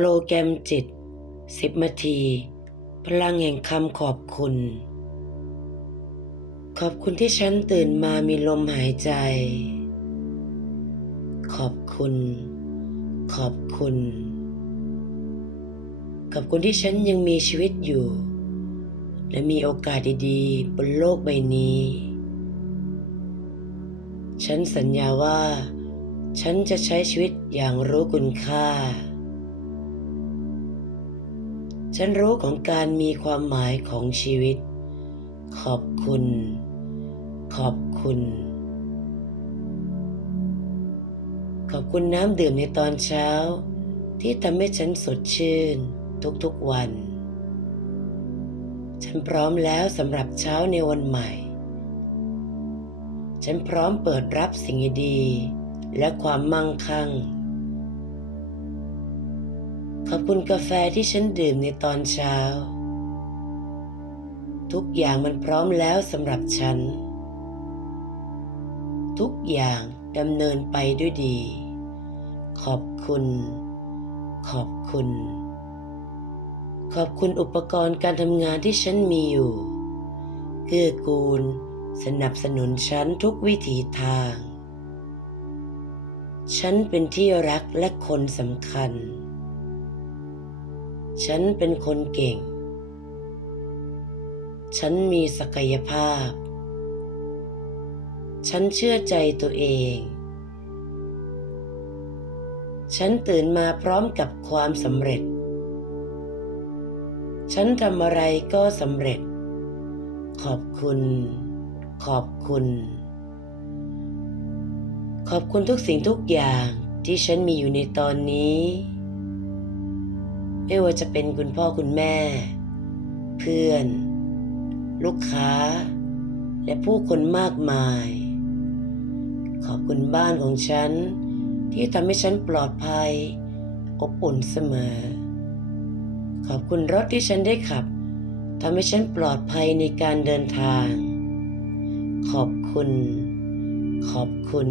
โปรแกรมจิต 10นาที พลังแห่งคำขอบคุณ ขอบคุณที่ฉันตื่นมามีลมหายใจ ขอบคุณ ขอบคุณ ขอบคุณที่ฉันยังมีชีวิตอยู่ และมีโอกาสดีๆ บนโลกใบนี้ ฉันสัญญาว่า ฉันจะใช้ชีวิตอย่างรู้คุณค่า ฉันรู้ของการมีความหมายของชีวิต ขอบคุณ ขอบคุณ ขอบคุณน้ำดื่มในตอนเช้า ที่ทำให้ฉันสดชื่นทุกๆวัน ฉันพร้อมแล้วสำหรับเช้าในวันใหม่ ฉันพร้อมเปิดรับสิ่งดีและความมั่งคั่ง ขอบคุณกาแฟที่ฉันดื่มในตอนเช้า ทุกอย่างมันพร้อมแล้วสำหรับฉัน ทุกอย่างดำเนินไปด้วยดี ขอบคุณ ขอบคุณ ขอบคุณอุปกรณ์การทำงานที่ฉันมีอยู่เกื้อกูล สนับสนุนฉันทุกวิถีทาง ฉันเป็นที่รักและคนสำคัญ ฉันเป็นคนเก่ง ฉันมีศักยภาพ ฉันเชื่อใจตัวเอง ฉันตื่นมาพร้อมกับความสำเร็จ ฉันทำอะไรก็สำเร็จ ขอบคุณ ขอบคุณ ขอบคุณทุกสิ่งทุกอย่างที่ฉันมีอยู่ในตอนนี้ ไม่ว่าจะเป็นคุณพ่อคุณแม่ เพื่อน ลูกค้า และผู้คนมากมาย ขอบคุณบ้านของฉัน ที่ทำให้ฉันปลอดภัย อบอุ่นเสมอ ขอบคุณรถที่ฉันได้ขับทำให้ฉันปลอดภัยในการเดินทาง ขอบคุณ ขอบคุณ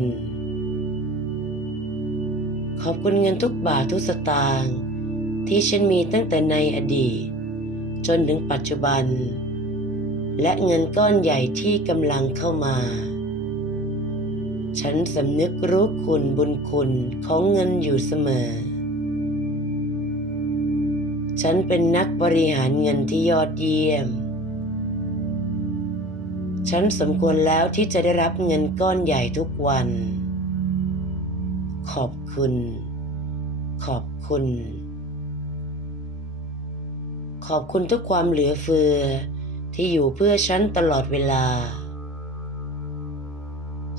ขอบคุณเงินทุกบาททุกสตางค์ ที่ฉันมีตั้งแต่ในอดีต จนถึงปัจจุบัน และเงินก้อนใหญ่ที่กำลังเข้ามา ฉันสำนึกรู้คุณบุญคุณของเงินอยู่เสมอ ฉันเป็นนักบริหารเงินที่ยอดเยี่ยม ฉันสมควรแล้วที่จะได้รับเงินก้อนใหญ่ทุกวัน ขอบคุณ ขอบคุณ ขอบคุณทุกความเหลือเฟือ ที่อยู่เพื่อฉันตลอดเวลา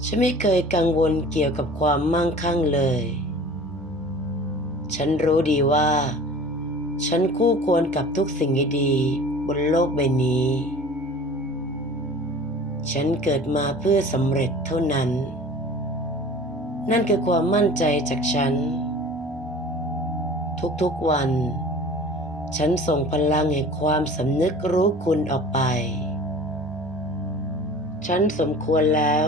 ฉันไม่เคยกังวลเกี่ยวกับความมั่งคั่งเลย ฉันรู้ดีว่า ฉันคู่ควรกับทุกสิ่งดีๆบนโลกใบนี้ ฉันเกิดมาเพื่อสำเร็จเท่านั้น นั่นคือความมั่นใจจากฉัน ทุกๆวัน ฉันส่งพลังแห่งความสำนึกรู้คุณออกไป ฉันสมควรแล้ว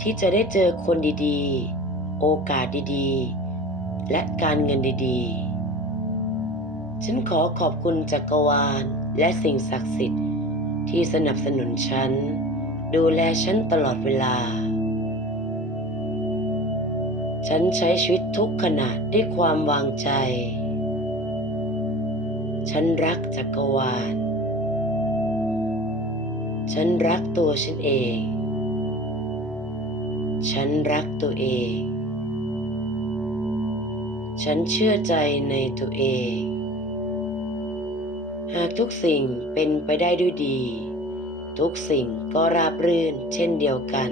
ที่จะได้เจอคนดีๆ โอกาสดีๆ และการเงินดีๆ ฉันขอขอบคุณจักรวาลและสิ่งศักดิ์สิทธิ์ที่สนับสนุนฉัน ดูแลฉันตลอดเวลา ฉันใช้ชีวิตทุกขณะด้วยความวางใจ ฉันรักจักรวาล ฉันรักตัวฉันเอง ฉันรักตัวเอง ฉันเชื่อใจในตัวเอง หากทุกสิ่งเป็นไปได้ด้วยดี ทุกสิ่งก็ราบรื่นเช่นเดียวกัน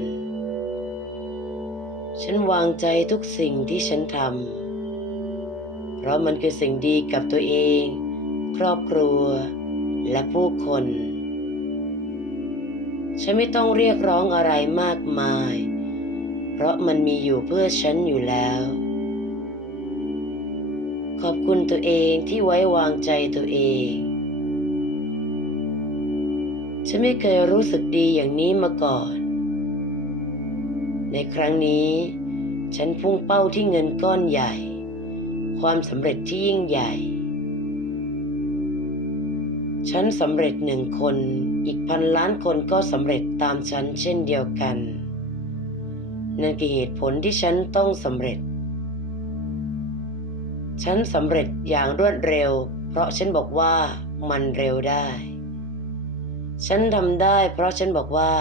ฉันวางใจทุกสิ่งที่ฉันทำ เพราะมันคือสิ่งดีกับตัวเอง ครอบครัว และผู้คน ฉันไม่ต้องเรียกร้องอะไรมากมาย เพราะมันมีอยู่เพื่อฉันอยู่แล้ว ขอบคุณตัวเองที่ไว้วางใจตัวเอง ฉันไม่เคยรู้สึกดีอย่างนี้มาก่อน ในครั้งนี้ฉันพุ่งเป้าที่เงินก้อนใหญ่ ความสำเร็จที่ยิ่งใหญ่ ฉันสำเร็จหนึ่งคน อีกพันล้านคนก็สำเร็จตามฉันเช่นเดียวกัน นั่นคือเหตุผลที่ฉันต้องสำเร็จ ฉันสำเร็จอย่างรวดเร็ว เพราะฉันบอกว่ามันเร็วได้ ฉันทำได้ เพราะฉันบอกว่า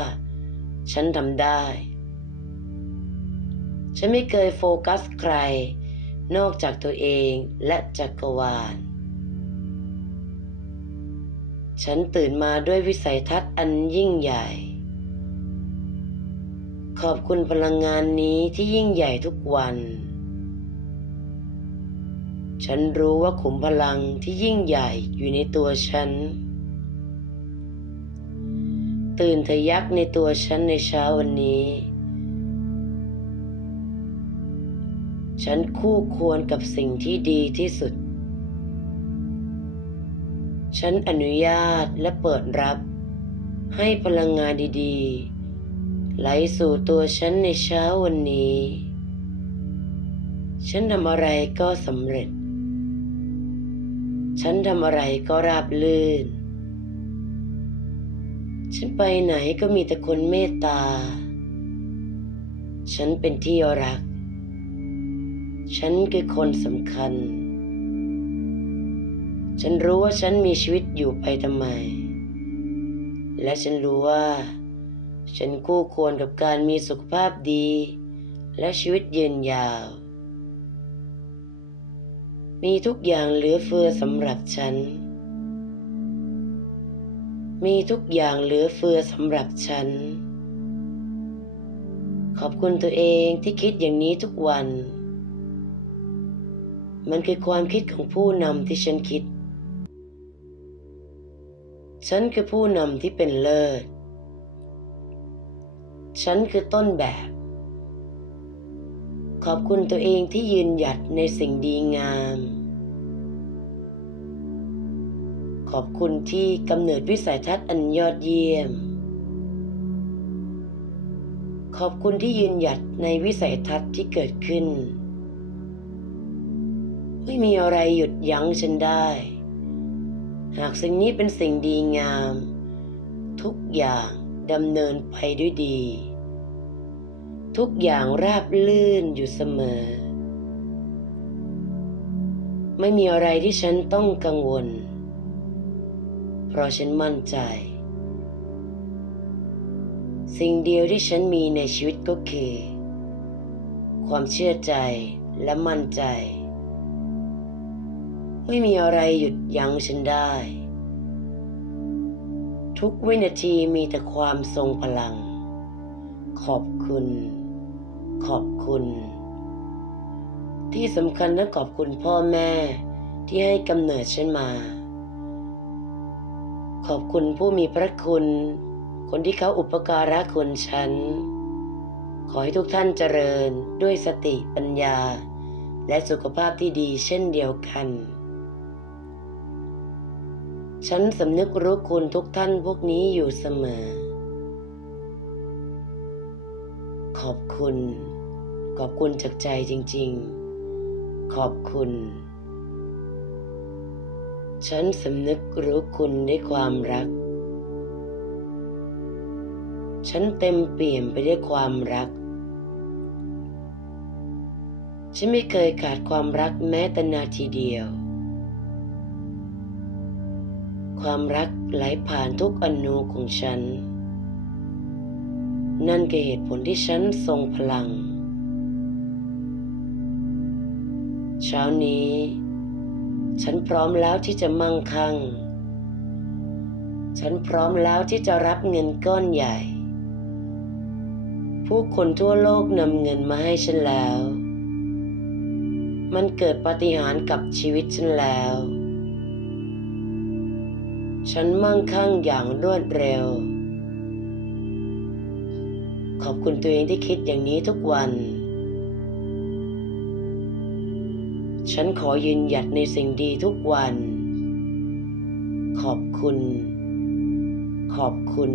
ฉันทำได้ ฉันไม่เคยโฟกัสใคร นอกจากตัวเองและจักรวาล ฉันตื่นมาด้วยวิสัยทัศน์อันยิ่งใหญ่ ขอบคุณพลังงานนี้ที่ยิ่งใหญ่ทุกวัน ฉันรู้ว่าขุมพลังที่ยิ่งใหญ่อยู่ในตัวฉัน ตื่นทะยักในตัวฉันในเช้าวันนี้ ฉันคู่ควรกับสิ่งที่ดีที่สุด ฉันอนุญาตและเปิดรับ ให้พลังงานดีๆ ไหลสู่ตัวฉันในเช้าวันนี้ ฉันทำอะไรก็สำเร็จ ฉันทำอะไรก็ราบลื่น ฉันไปไหนก็มีแต่คนเมตตา ฉันเป็นที่รัก ฉันคือคนสำคัญ ฉันรู้ว่าฉันมีชีวิตอยู่ไปทำไม และฉันรู้ว่า ฉันคู่ควรกับการมีสุขภาพดี และชีวิตยืนยาว มีทุกอย่างเหลือเฟือสำหรับฉัน มีทุกอย่างเหลือเฟือสำหรับฉัน ขอบคุณตัวเองที่คิดอย่างนี้ทุกวันมันคือความคิดของผู้นำที่ฉันคิด ฉันคือผู้นำที่เป็นเลิศ ฉันคือต้นแบบ ขอบคุณตัวเองที่ยืนหยัดในสิ่งดีงาม ขอบคุณที่กำเนิดวิสัยทัศน์อันยอดเยี่ยม ขอบคุณที่ยืนหยัดในวิสัยทัศน์ที่เกิดขึ้น ไม่มีอะไรหยุดยั้งฉันได้ หากสิ่งนี้เป็นสิ่งดีงาม ทุกอย่างดำเนินไปด้วยดี ทุกอย่างราบลื่นอยู่เสมอ ไม่มีอะไรที่ฉันต้องกังวล เพราะฉันมั่นใจ สิ่งเดียวที่ฉันมีในชีวิตก็คือ ความเชื่อใจและมั่นใจ ไม่มีอะไรหยุดยั้งฉันได้ ทุกวินาทีมีแต่ความทรงพลัง ขอบคุณ ขอบคุณ ที่สำคัญต้องขอบคุณพ่อแม่ที่ให้กำเนิดฉันมา ขอบคุณผู้มีพระคุณ คนที่เขาอุปการะคุณฉัน ขอให้ทุกท่านเจริญด้วยสติปัญญา และสุขภาพที่ดีเช่นเดียวกัน ฉันสำนึกรู้คุณทุกท่านพวกนี้อยู่เสมอ ขอบคุณ ขอบคุณจากใจจริง ๆ ขอบคุณ ฉันสำนึกรู้คุณด้วยความรัก ฉันเต็มเปี่ยมไปด้วยความรัก ฉันไม่เคยขาดความรักแม้แต่นาทีเดียว ความรักไหลผ่านทุกอนูของฉัน นั่นคือเหตุผลที่ฉันทรงพลัง เช้านี้ ฉันพร้อมแล้วที่จะมั่งคั่ง ฉันพร้อมแล้วที่จะรับเงินก้อนใหญ่ ผู้คนทั่วโลกนำเงินมาให้ฉันแล้ว มันเกิดปาฏิหาริย์กับชีวิตฉันแล้ว ฉันมั่งคั่งอย่างรวดเร็ว ขอบคุณตัวเองที่คิดอย่างนี้ทุกวัน ฉันขอยืนหยัดในสิ่งดีทุกวัน ขอบคุณ ขอบคุณ